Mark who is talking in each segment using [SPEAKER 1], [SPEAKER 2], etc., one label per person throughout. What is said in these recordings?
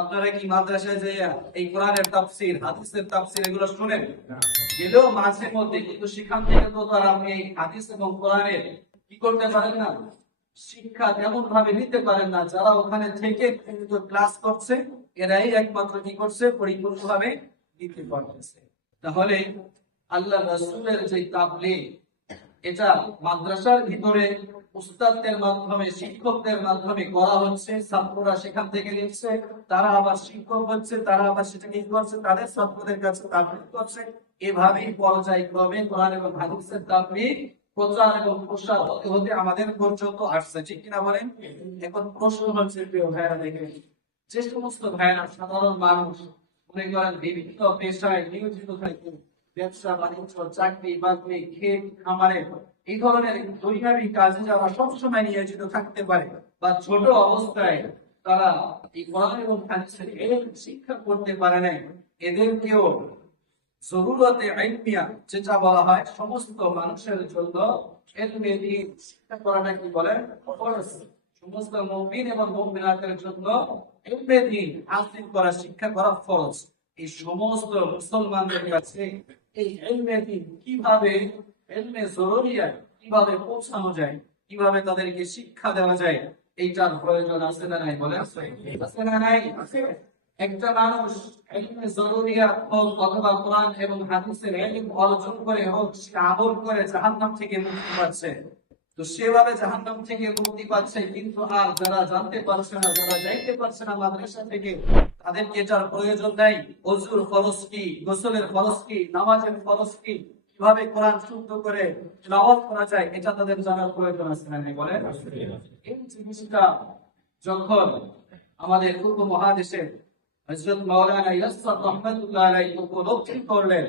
[SPEAKER 1] আপনারা কি মাদ্রাসায় যাইয়া এই কোরআনের তাফসির, হাদিসের তাফসির এগুলো শুনেন? গেলেও মাঝে মধ্যে কিন্তু থেকে তো তার আপনি এই হাদিস এবং কোরআনের কি করতে পারেন না? শিক্ষা তেমন ভাবে নিতে পারেন না। যারা ওখানে থেকে ক্লাস করছে, এরাই একমাত্র কি করছে? পরিপূর্ণ ভাবে দিতে পারতেছে। তাহলে আল্লাহ রসুলের যে তাবলীগ এটা মাদ্রাসার ভিতরে উস্তাদদের মাধ্যমে, শিক্ষকদের মাধ্যমে করা হচ্ছে, ছাত্ররা সেখান থেকে নিচ্ছে, তারা আবার শিক্ষক হচ্ছে, তারা আবার সেটাকে করছে, তাদের ছাত্রদের কাছে তাবলীগ করছে। এভাবেই পর্যায়ক্রমে কোরআন এবং হাদিসের তাবলীগ, প্রচার এবং প্রসার হতে হতে আমাদের পর্যন্ত আসছে। ঠিক কিনা বলেন? এখন প্রশ্ন হচ্ছে, প্রিয় ভাইরা দেখে যে সমস্ত ভাইরা সাধারণ মানুষ, মনে করেন বিভিন্ন পেশায় নিয়োজিত থাকে ব্যবসা, বাণিজ্য, চাকরি বাকরি ক্ষেত, খামারে এই ধরনের দৈনন্দিন কাজে যারা সবসময় নিয়োজিত থাকতে পারে বা ছোট অবস্থায় তারা এই কোরআন এবং হাদিসের শিক্ষা করতে পারে নাই, এদেরকেও জরুরতে আইনিয়া যেটা বলা হয়। সমস্ত মানুষের জন্য এলমে দিন শিক্ষা করাটা কি বলে? ফরজ। সমস্ত মুমিন এবং মুমিনাতের জন্য এলমে দিন হাসিল করা শিক্ষা করা ফরজ। এই সমস্ত মুসলমানদের কাছে এই কীভাবে কীভাবে পৌঁছানো যায়, কীভাবে তাদেরকে শিক্ষা দেওয়া যায়, এইটার প্রয়োজন আছে না নাই বলে আছে না নাই? একটা মানুষ জরুরিয়া হোক এবং হাদিসের অর্জন করে হোক, সে আমল করে জাহান্নাম থেকে মুক্তি পাচ্ছে। তো সেভাবে জাহান্নাম থেকে মুক্তি পাচ্ছে, কিন্তু আর যারা জানতে পারছে না, যারা যাইতে পারছে না, মাদ্রাসা থেকে, তাদেরকে এটার প্রয়োজন নাই অজুর ফরজ কি, গোসলের ফরজ কি, নামাজের ফরজ কি, কীভাবে কোরআন শুদ্ধ করে করা যায়, এটা তাদের জানার প্রয়োজন আছে না বলেন? এই জিনিসটা যখন আমাদের পূর্ব মহাদেশের হযরত মাওলানা রহমাতুল্লাহ আলাইহি উপলব্ধি করলেন,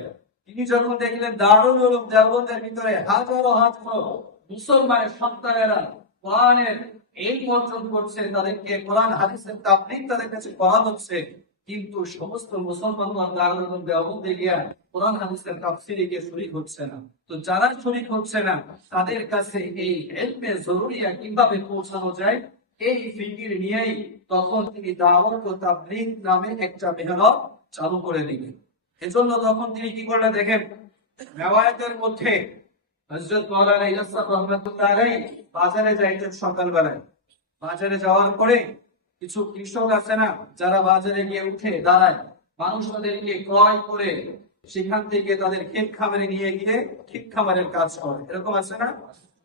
[SPEAKER 1] তিনি যখন দেখলেন দারুল উলুম দেওবন্দের ভিতরে হাজারো হাজারো মুসলমানের সন্তানেরা কোরআনের এই অর্জন করছে, তাদেরকে কোরআন, হাদিসের তাবলীগ তাদের কাছে করা হচ্ছে। কিন্তু সমস্ত মুসলমান কোরআন, হাদিসের শরীক হচ্ছে না। তো যারা শরীক হচ্ছে না, তাদের কাছে এই এলমে জরুরিয়া কীভাবে পৌঁছানো যায়, এই ফিকির নিয়েই তখন তিনি দাওয়াত ও তাবলীগ নামে একটা মেহনত চালু করে দিলেন। এজন্য তখন তিনি কি করলেন দেখেন, রেওয়ায়াতের মধ্যে ক্রয় করে সেখান থেকে তাদের ক্ষেত খামারে নিয়ে গিয়ে ক্ষেত খামারের কাজ করে। এরকম আছে না?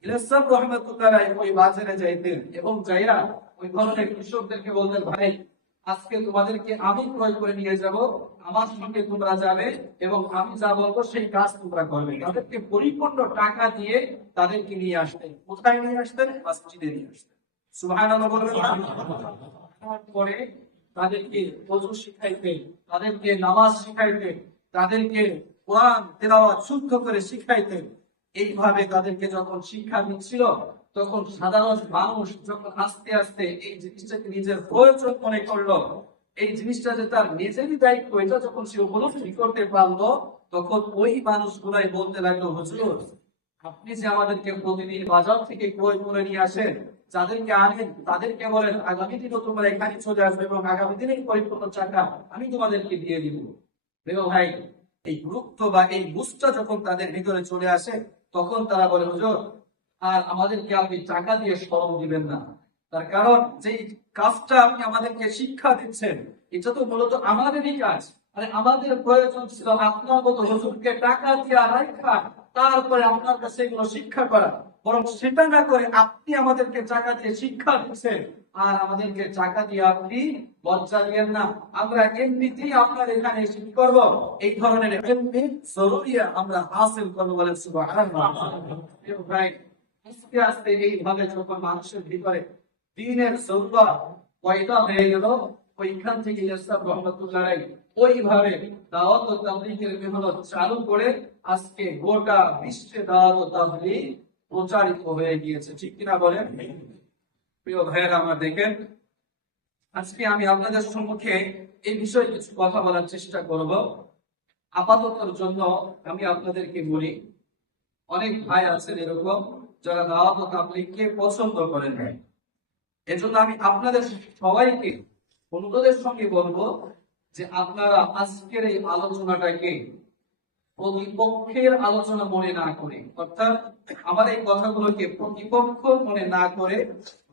[SPEAKER 1] ইলাসাব রহমতুল্লাহ ওই বাজারে যাইতেন এবং যাইয়া ওই ধরনের কৃষকদেরকে বলতেন, ভাই আজকে তোমাদেরকে আমি ক্রয় করে নিয়ে যাব, আমার সঙ্গে তোমরা যাবে এবং আমি যা বলব সেই কাজ তোমরা করবে। তাদেরকে পরিপূর্ণ টাকা দিয়ে তাদেরকে নিয়ে আসতেন কোথায় নিয়ে আসতেন মসজিদে নিয়ে আসতেন বলবেন তারপরে তাদেরকে ওযু শিখাইতেন তাদেরকে নামাজ শিখাইতেন তাদেরকে কোরআন, তেলাওয়াত শুদ্ধ করে শিখাইতেন এইভাবে তাদেরকে যখন শিক্ষা দিচ্ছিল তখন সাধারণ মানুষ যখন আস্তে আস্তে এই জিনিসটাকে নিজের প্রয়োজন মনে করল, এই জিনিসটা যে তার নিজেরই দায়িত্ব, এটা যখন সে উপলব্ধি করতে পারল, তখন ওই মানুষগুলাই বলতে লাগল, হুজুর, আপনি যে আমাদেরকে প্রতিদিন বাজার থেকে ক্রয় করে নিয়ে আসেন, যাদেরকে আনেন, তাদেরকে বলেন, আগামী দিনও তোমরা এখানে চলে আসবে এবং আগামী দিনের পরিপূর্ণ টাকা আমি তোমাদেরকে দিয়ে দিব। প্রিয় ভাই, এই গুরুত্ব বা এই বুঝটা যখন তাদের ভিতরে চলে আসে, তখন তারা বলে, হুজুর আর আমাদেরকে আপনি টাকা দিয়ে শ্রম দিবেন না। তার কারণ যে কাজটা আপনি আমাদেরকে শিক্ষা দিচ্ছেন, এটা তো মূলত আমাদেরই কাজ। মানে আমাদের প্রয়োজন ছিল আপনার মতো হুজুরকে টাকা দিয়ে রাখা তারপরে আপনার কাছে এগুলো শিক্ষা করা। বরং সেটা না করে আপনি আমাদেরকে টাকা দিয়ে শিক্ষা দিচ্ছেন, আর আমাদেরকে টাকা দিয়ে আপনি লজ্জা দিয়েন না। আমরা এমনিতেই আপনার এখানে এসে কি করব? এই ধরনের আমরা হাসিল করব বলে ভাই আস্তে আস্তে এইভাবে যখন মানুষের ভিতরে দিনের সৌবা পয়দা হয়ে গেল, ওইখান থেকে ইসলাম রহমতুল্লাহ ওইভাবে দাওয়াত ও তাবলীগের মেহনত চালু করে আজকে গোটা বিশ্বে দাওয়াত ও তাবলীগ প্রচারিত হয়ে গিয়েছে। ঠিক কিনা বলেন? প্রিয় ভাইয়েরা, আমার দেখেন, আজকে আমি আপনাদের সম্মুখে এই বিষয়ে কিছু কথা বলার চেষ্টা করব। আপাততর জন্য আমি আপনাদেরকে বলি, অনেক ভাই আছেন এরকম যারা দাওয়াত ও তাবলীগকে পছন্দ করেন না এজন্য আমি আপনাদের সবাইকে অনুরোধের সঙ্গে বলব যে আপনারা আজকের এই আলোচনাটাকে প্রতিপক্ষের আলোচনা মনে না করে, অর্থাৎ আমার এই কথাগুলোকে প্রতিপক্ষ মনে না করে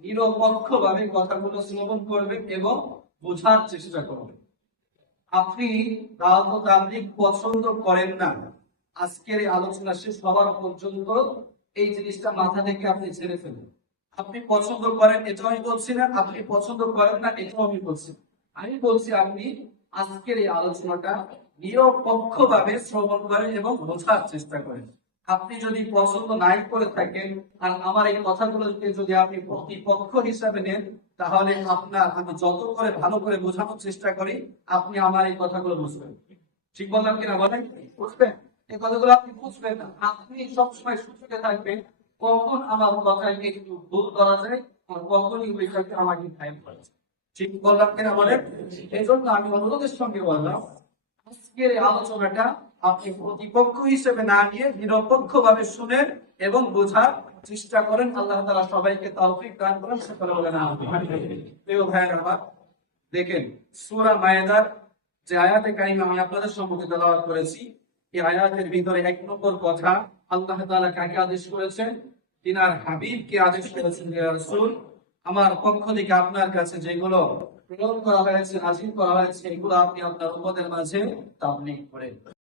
[SPEAKER 1] নিরপেক্ষ ভাবে কথাগুলো শ্রবণ করবেন এবং বোঝার চেষ্টা করবেন। আপনি দাওয়াত ও তাবলীগ পছন্দ করেন না, আজকের এই আলোচনা শেষ হওয়ার পর্যন্ত এই জিনিসটা মাথা থেকে আপনি ছেড়ে ফেলুন। আপনি পছন্দ করেন, এটাও আমি বলছি না, আপনি পছন্দ করেন না, এটাও আমি বলছি আমি বলছি আপনি আজকের এই আলোচনাটা নিরপেক্ষ ভাবে শ্রবণ করেন এবং বোঝার চেষ্টা করেন। আপনি যদি পছন্দ নাই করে থাকেন, আর আমার এই কথাগুলোকে যদি আপনি প্রতিপক্ষ হিসাবে নেন, তাহলে আপনার আমি যত করে ভালো করে বোঝানোর চেষ্টা করি, আপনি আমার এই কথাগুলো বুঝবেন। ঠিক বললাম কিনা বলেন? বুঝবেন। এই কথাগুলো আপনি বুঝবেন না। আপনি সবসময় সুযোগে থাকবেন। কখন আমার একটু ভুল করা যায়, আর কথাকে আমাকে যায় ঠিক বললাম এই জন্য আমি অনুরোধের সঙ্গে বললাম, আজকের আলোচনাটা আপনি প্রতিপক্ষ হিসেবে না নিয়ে নিরপেক্ষ ভাবে শুনেন এবং বোঝার চেষ্টা করেন। আল্লাহ তাআলা সবাইকে তৌফিক দান করেন। সকলে আমিন। প্রিয় ভাইয়ের আমার দেখেন, সুরা মায়েদার যে আয়াতে কারিমা আমি আপনাদের সম্মুখে তেলাওয়াত করেছি। এই আয়াতের ভিতরে এক নম্বর কথা আল্লাহ তালা কাকে আদেশ করেছেন? তিনার হাবিবকে আদেশ করেছেন রসুল, আমার পক্ষ থেকে আপনার কাছে যেগুলো প্রেরণ করা হয়েছে নাজিল করা হয়েছে, এগুলো আপনি আপনার উপদের মাঝে তাবলীগ করেন